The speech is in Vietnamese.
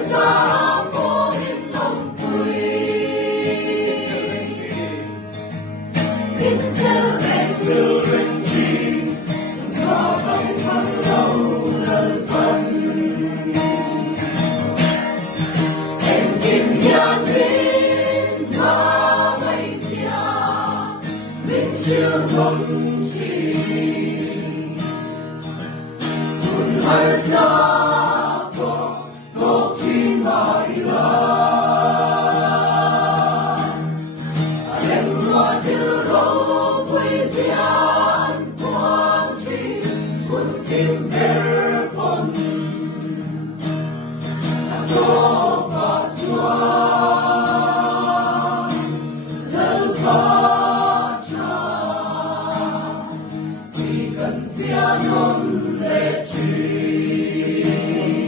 xa có in lòng vui in children chi và bánh băng lâu lần phần em kim nhang đến và ngày xa mình chưa thuận chi tuần hai xa Cho và